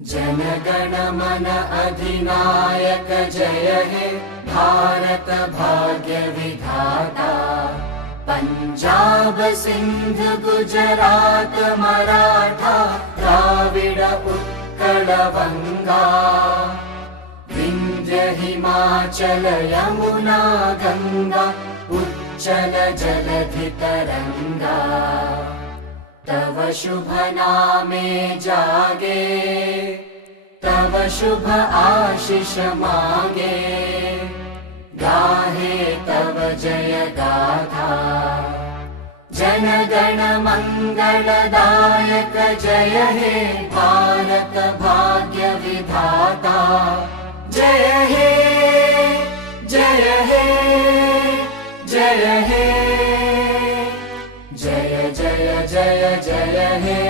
जनगण मन अधिनायक जय हे भारत भाग्य विधाता। पंजाब सिंध गुजरात मराठा द्राविड उत्कल बंगा। विंध्य हिमाचल यमुना गंगा उच्चल जलधि तरंगा। तव शुभ नामे जागे तव शुभ आशीष मागे। गाहे तव जय गाथा जनगण मंगलदायक जय हे भारत भाग्य विधाता। जय हे जय हे जय हे जय जय जय जय हे।